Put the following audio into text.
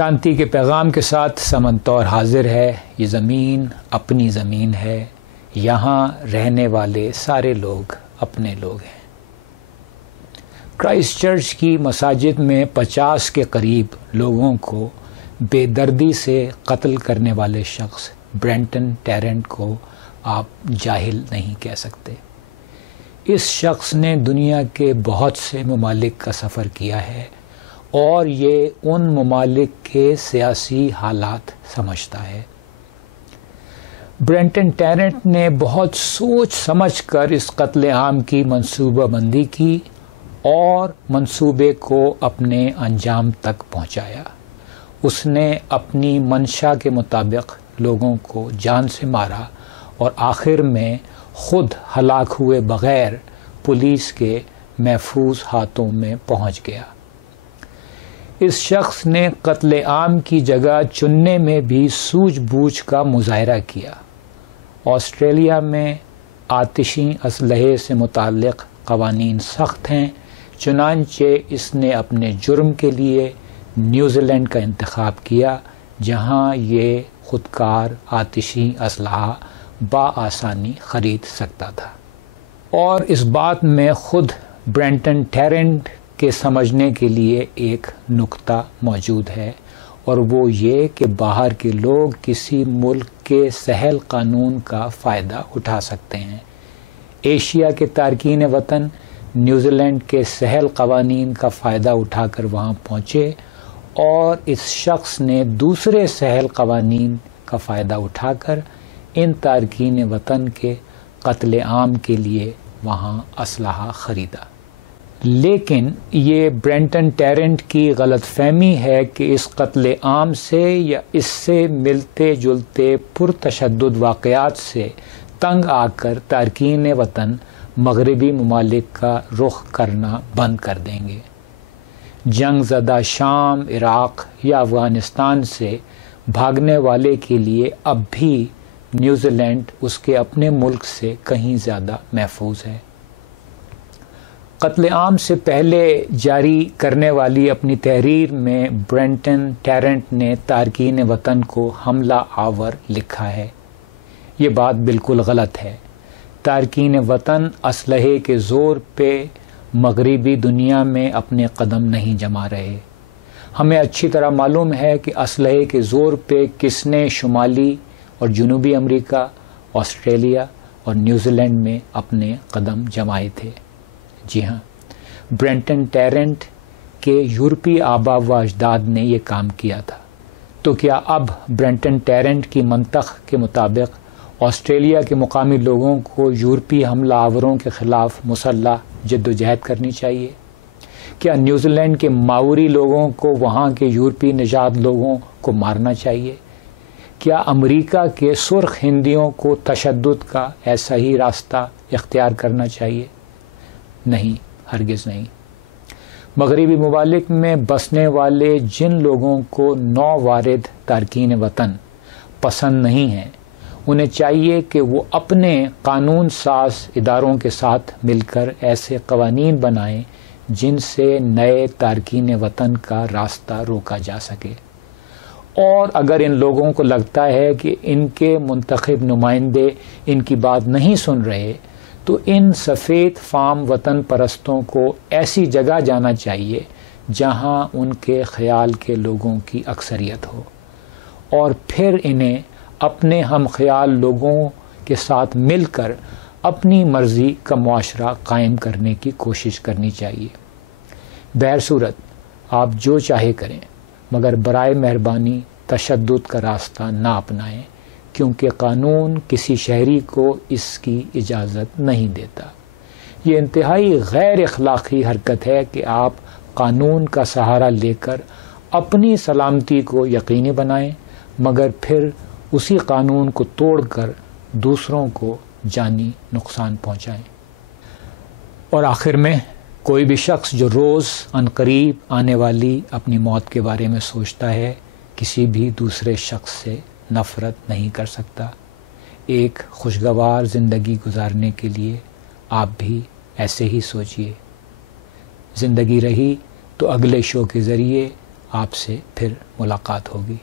شانتی کے پیغام کے ساتھ سمنتور حاضر ہے۔ یہ زمین اپنی زمین ہے، یہاں رہنے والے سارے لوگ اپنے لوگ ہیں۔ کرائسٹ چرچ کی مساجد میں 50 کے قریب لوگوں کو بے دردی سے قتل کرنے والے شخص برینٹن ٹیرنٹ کو آپ جاہل نہیں کہہ سکتے۔ اس شخص نے دنیا کے بہت سے ممالک کا سفر کیا ہے اور یہ ان ممالک کے سیاسی حالات سمجھتا ہے۔ برینٹن ٹیرنٹ نے بہت سوچ سمجھ کر اس قتل عام کی منصوبہ بندی کی اور منصوبے کو اپنے انجام تک پہنچایا۔ اس نے اپنی منشا کے مطابق لوگوں کو جان سے مارا اور آخر میں خود ہلاک ہوئے بغیر پولیس کے محفوظ ہاتھوں میں پہنچ گیا۔ اس شخص نے قتل عام کی جگہ چننے میں بھی سوجھ بوجھ کا مظاہرہ کیا۔ آسٹریلیا میں آتشی اسلحے سے متعلق قوانین سخت ہیں، چنانچہ اس نے اپنے جرم کے لیے نیوزی لینڈ کا انتخاب کیا، جہاں یہ خودکار آتشی اسلحہ بآسانی خرید سکتا تھا۔ اور اس بات میں خود برینٹن ٹیرنٹ کے سمجھنے کے لیے ایک نکتہ موجود ہے، اور وہ یہ کہ باہر کے لوگ کسی ملک کے سہل قانون کا فائدہ اٹھا سکتے ہیں۔ ایشیا کے تارکین وطن نیوزی لینڈ کے سہل قوانین کا فائدہ اٹھا کر وہاں پہنچے، اور اس شخص نے دوسرے سہل قوانین کا فائدہ اٹھا کر ان تارکین وطن کے قتل عام کے لیے وہاں اسلحہ خریدا۔ لیکن یہ برینٹن ٹیرنٹ کی غلط فہمی ہے کہ اس قتل عام سے یا اس سے ملتے جلتے پرتشدد واقعات سے تنگ آ کر تارکین وطن مغربی ممالک کا رخ کرنا بند کر دیں گے۔ جنگ زدہ شام، عراق یا افغانستان سے بھاگنے والے کے لیے اب بھی نیوزی لینڈ اس کے اپنے ملک سے کہیں زیادہ محفوظ ہے۔ قتل عام سے پہلے جاری کرنے والی اپنی تحریر میں برینٹن ٹیرنٹ نے تارکین وطن کو حملہ آور لکھا ہے۔ یہ بات بالکل غلط ہے۔ تارکین وطن اسلحے کے زور پہ مغربی دنیا میں اپنے قدم نہیں جما رہے۔ ہمیں اچھی طرح معلوم ہے کہ اسلحے کے زور پہ کس نے شمالی اور جنوبی امریکہ، آسٹریلیا اور نیوزی لینڈ میں اپنے قدم جمائے تھے۔ جی ہاں، برینٹن ٹیرنٹ کے یورپی آبا و اجداد نے یہ کام کیا تھا۔ تو کیا اب برینٹن ٹیرنٹ کی منطق کے مطابق آسٹریلیا کے مقامی لوگوں کو یورپی حملہ آوروں کے خلاف مسلح جد و جہد کرنی چاہیے؟ کیا نیوزی لینڈ کے ماوری لوگوں کو وہاں کے یورپی نژاد لوگوں کو مارنا چاہیے؟ کیا امریکہ کے سرخ ہندیوں کو تشدد کا ایسا ہی راستہ اختیار کرنا چاہیے؟ نہیں، ہرگز نہیں۔ مغربی ممالک میں بسنے والے جن لوگوں کو نو وارد تارکین وطن پسند نہیں ہیں، انہیں چاہیے کہ وہ اپنے قانون ساز اداروں کے ساتھ مل کر ایسے قوانین بنائیں جن سے نئے تارکین وطن کا راستہ روکا جا سکے۔ اور اگر ان لوگوں کو لگتا ہے کہ ان کے منتخب نمائندے ان کی بات نہیں سن رہے، تو ان سفید فام وطن پرستوں کو ایسی جگہ جانا چاہیے جہاں ان کے خیال کے لوگوں کی اکثریت ہو، اور پھر انہیں اپنے ہم خیال لوگوں کے ساتھ مل کر اپنی مرضی کا معاشرہ قائم کرنے کی کوشش کرنی چاہیے۔ بہر صورت آپ جو چاہے کریں، مگر برائے مہربانی تشدد کا راستہ نہ اپنائیں، کیونکہ قانون کسی شہری کو اس کی اجازت نہیں دیتا۔ یہ انتہائی غیر اخلاقی حرکت ہے کہ آپ قانون کا سہارا لے کر اپنی سلامتی کو یقینی بنائیں، مگر پھر اسی قانون کو توڑ کر دوسروں کو جانی نقصان پہنچائیں۔ اور آخر میں کوئی بھی شخص جو روز عنقریب آنے والی اپنی موت کے بارے میں سوچتا ہے، کسی بھی دوسرے شخص سے نفرت نہیں کر سکتا۔ ایک خوشگوار زندگی گزارنے کے لیے آپ بھی ایسے ہی سوچئے۔ زندگی رہی تو اگلے شو کے ذریعے آپ سے پھر ملاقات ہوگی.